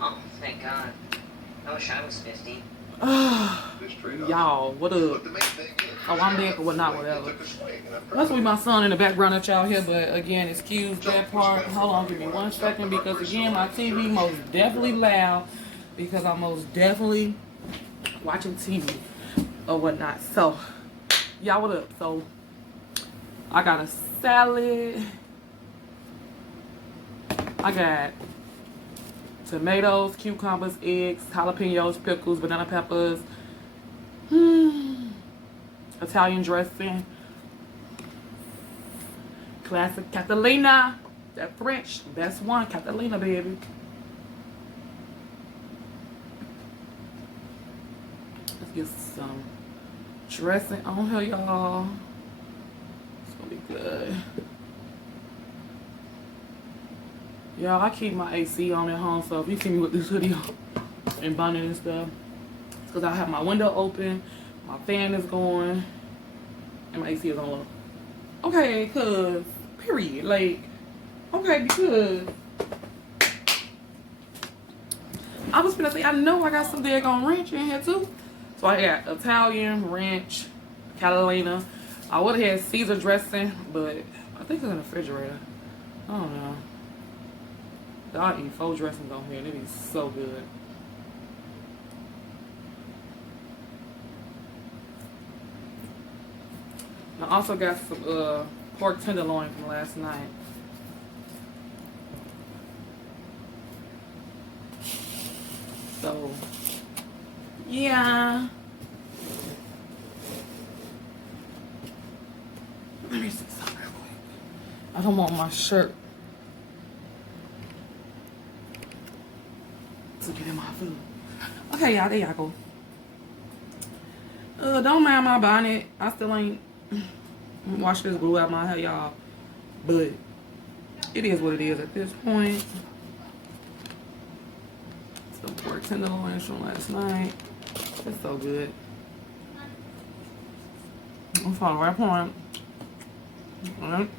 Oh, thank God. I wish I was 50. Y'all, what up? Oh, I'm back or whatnot, whatever. That's with my son in the background that y'all hear, but again, excuse that part. Hold on, give me 1 second, because again, my TV most definitely loud, because I'm most definitely watching TV or whatnot. So, y'all, what up? So, I got a salad. I got tomatoes, cucumbers, eggs, jalapenos, pickles, banana peppers, Italian dressing, classic Catalina, that French, best one, Catalina, baby. Let's get some dressing on here, y'all. It's gonna be good. Y'all, I keep my AC on at home, so if you see me with this hoodie on and bunning and stuff, it's because I have my window open, my fan is going, and my AC is on low. Okay, cause, period, like, okay, because I was gonna say, I know I got some daggone ranch in here too. So I got Italian, ranch, Catalina. I would have had Caesar dressing, but I think it's in the refrigerator. I don't know. I'll eat 4 dressings on here, and it is so good. I also got some pork tenderloin from last night. So, yeah. Let me see something real quick. I don't want my shirt to get in my food. Okay, y'all, there y'all go. Don't mind my bonnet. I still ain't wash this glue out my hair, y'all. But it is what it is at this point. Some pork tenderloins from last night. It's so good. I'm following the right point. Alright.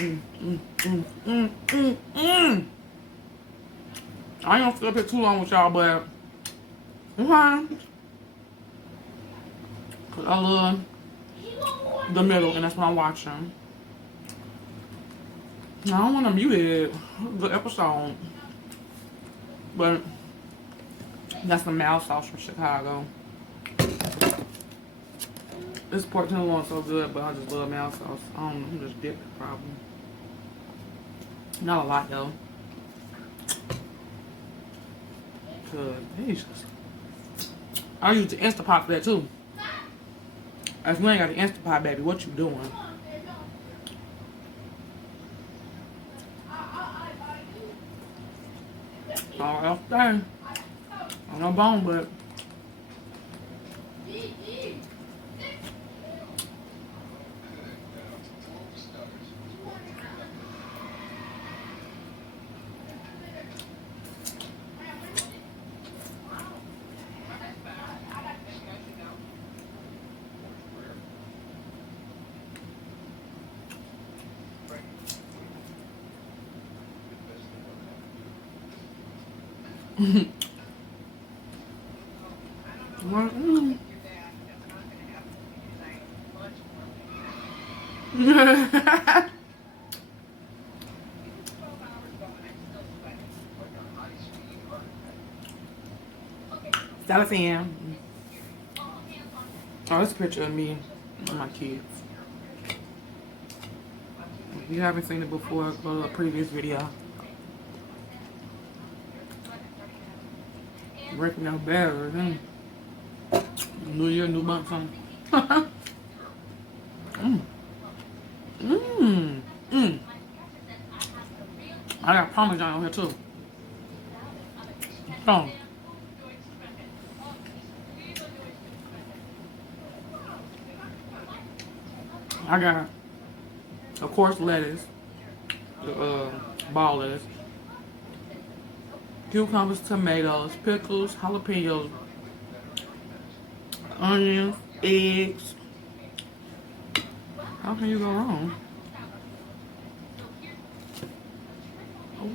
I ain't gonna stay up here too long with y'all, but it's fine. Cause I love the middle, and that's what I'm watching. I don't want to mute it, the episode, but that's the mild sauce from Chicago. This pork tenderloin is so good, but I just love mild sauce. I don't know, I'm just dipping probably. Not a lot though. Cause Jesus. I use the Instapot for that too. If you ain't got the Instapot, baby, what you doing? All else thing. On no bone, but Salad. Oh, this picture of me and my kids. If you haven't seen it before, go to a previous video. Breaking out barriers, New year, new month, something. I got Parmesan on here too. So, I got, of course, lettuce, the ball lettuce, cucumbers, tomatoes, pickles, jalapenos, onions, eggs. How can you go wrong? Oh,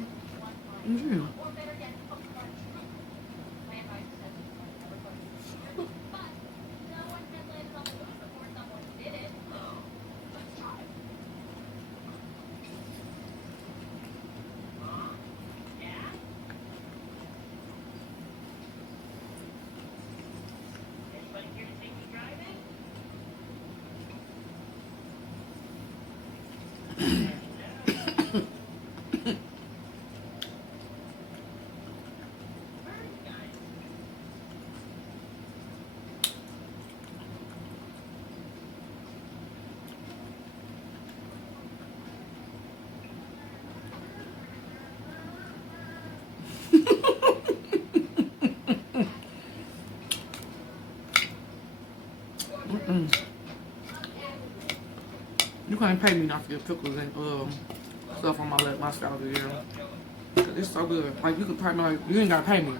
yeah. You can't pay me not to get pickles and stuff on my salad here. Cause it's so good. Like you could probably like you ain't gotta pay me.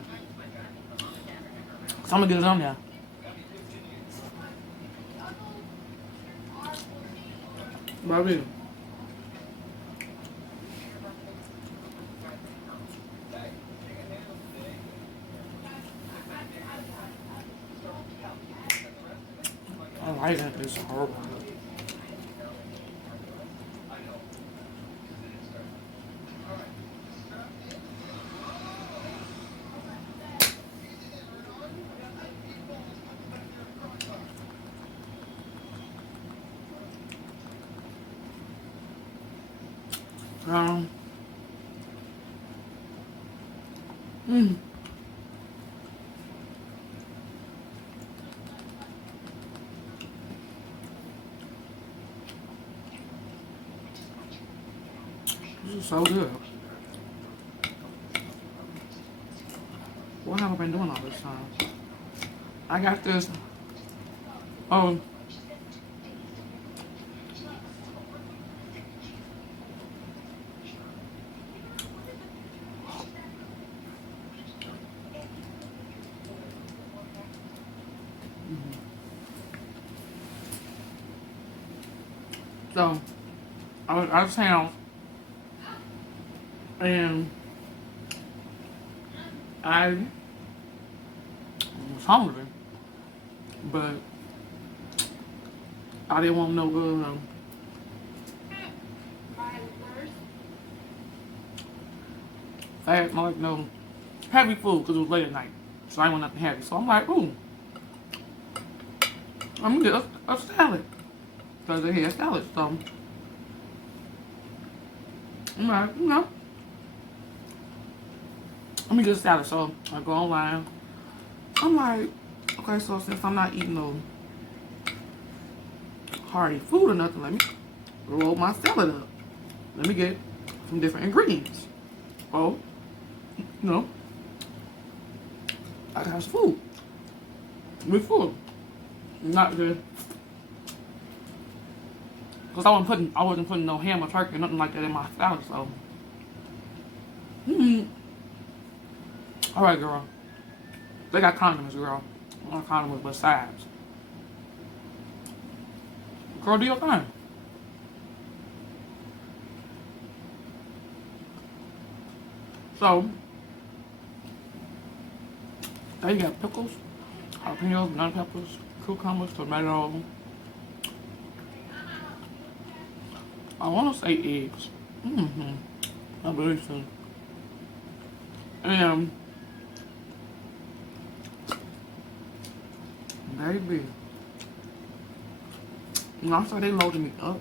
So I'm gonna get it on there. But I will. I like that. It's horrible. Um. Mm. This is so good. What have I been doing all this time? I got this. Oh. So, I was out of town, and I was hungry, but I didn't want no fast, like no heavy food because it was late at night, so I didn't want nothing heavy. So I'm like, ooh, I'm gonna get a salad because they had salad. So I'm like, you know, let me get a salad. So I go online. I'm like, okay, so since I'm not eating no hearty food or nothing, let me roll my salad up. Let me get some different ingredients. Oh, you know, I got some food. With food. Not good. Because I wasn't putting no ham or turkey or nothing like that in my salad, so. Alright, girl. They got condiments, girl. Not condiments, but sides. Girl, do your thing. So, they got pickles, jalapenos, banana peppers, cucumbers, tomato. I want to say eggs. I believe so. And, baby, and also they loaded me up.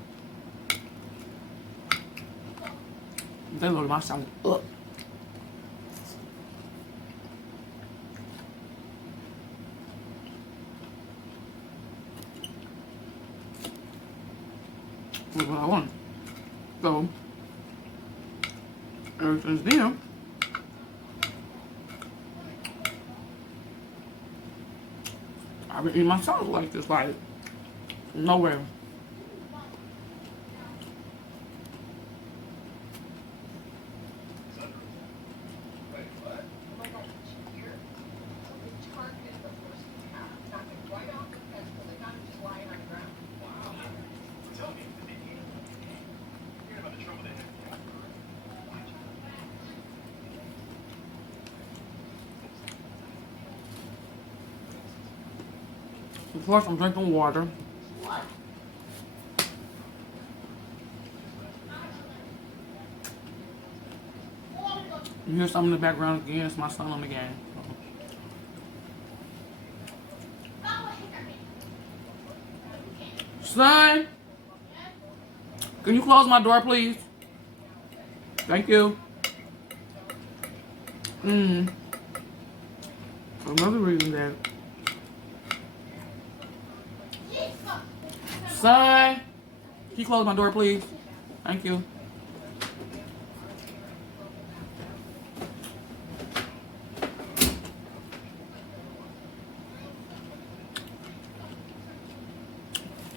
They loaded my salad up. That's what I want. So, ever since then, I've been eating my salad like this, like, nowhere. Of course, I'm drinking water. You hear something in the background again, it's my son on the game. Son, can you close my door, please? Thank you. Another reason that. Son, can you close my door, please? Thank you.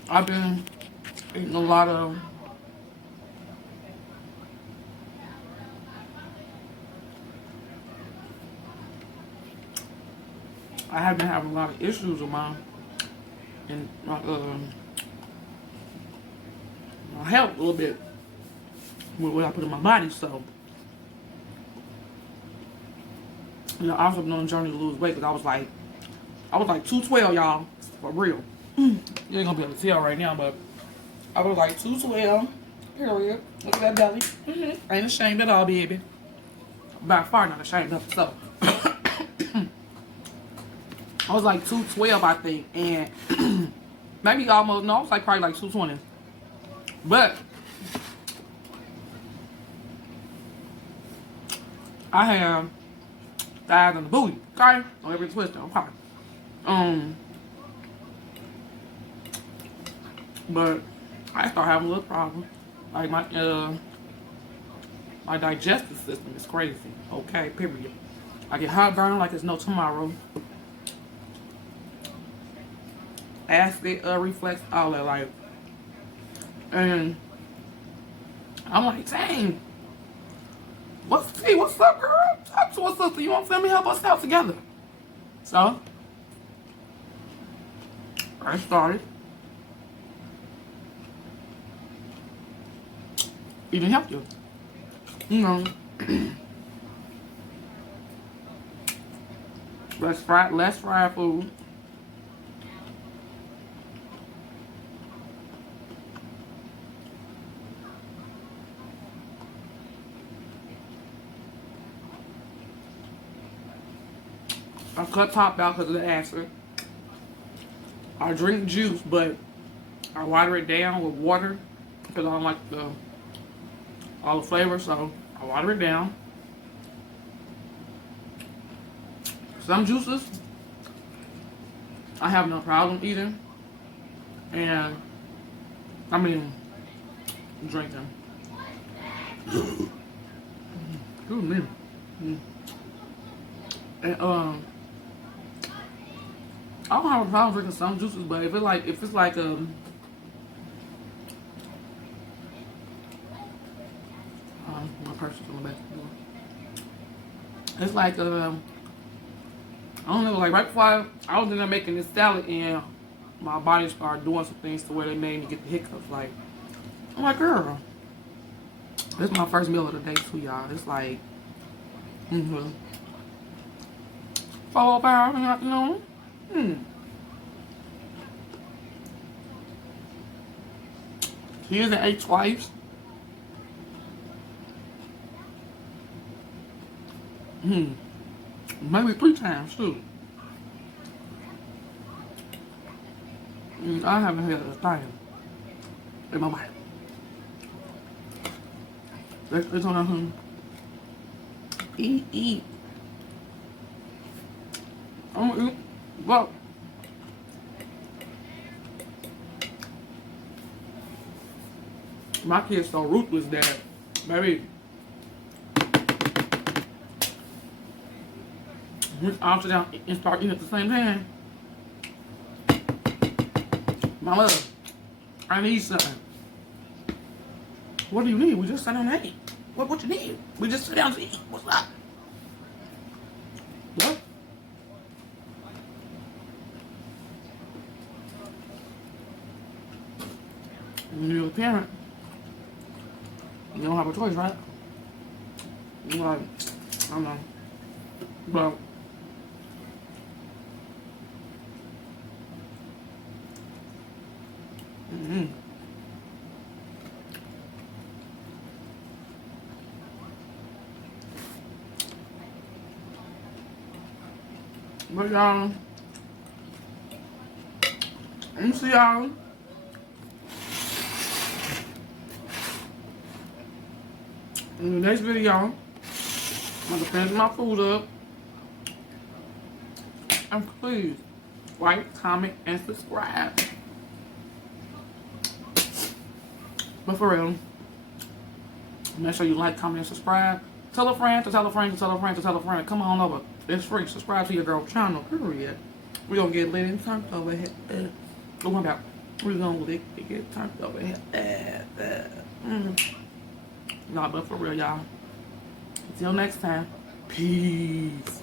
I've been eating a lot of I have been having a lot of issues with my health a little bit with what I put in my body, so you know, I also been on a journey to lose weight because I was like 212, y'all, for real. You ain't gonna be able to tell right now, but I was like 212, period. Look at that belly. Ain't ashamed at all, baby. By far not ashamed of it, so. I was like 212, I think, and maybe almost, no, I was like probably like 220. But I have thighs and the booty, okay? On every twisting, okay? But I start having a little problem. Like my digestive system is crazy, okay, period. I get heartburn like there's no tomorrow. Acid, reflex, all that, like. And I'm like, dang. What's up, girl? Talk to us, sister. You want to feel me? Help us out together. So, I started eating healthier. You know, less fried food. I cut top out because of the acid. I drink juice, but I water it down with water because I don't like all the flavor, so I water it down. Some juices I have no problem eating, and I mean drinking. Excuse me. And I don't have a problem drinking some juices, but if it's like my purse is on the back. It's like I don't know, like right before I was in there making this salad and my body started doing some things to where they made me get the hiccups. Like I'm like, girl, this is my first meal of the day too, y'all. It's like 4 or 5 hours in the afternoon. Kids that ate twice. Maybe 3 times too. I haven't had a thing in my body. It's on a eat. I'm gonna eat. Well, my kid's so ruthless that, baby, we all sit down and start eating at the same time. My love, I need something. What do you need? We just sat down and ate. What you need? We just sit down to eat. What's up? What? When you're a parent, you don't have a choice, right? You're like, I don't know. But Mm-hmm. But y'all, I'm see y'all in the next video. I'm gonna finish my food up. And please like, comment, and subscribe. But for real, make sure you like, comment, and subscribe. Tell a friend to tell a friend to tell a friend to tell a friend. Come on over. It's free. Subscribe to your girl channel. Period. We're gonna get lit and turned over here. What about? We're gonna get turned over here. Nah, but for real, y'all. Until next time. Peace.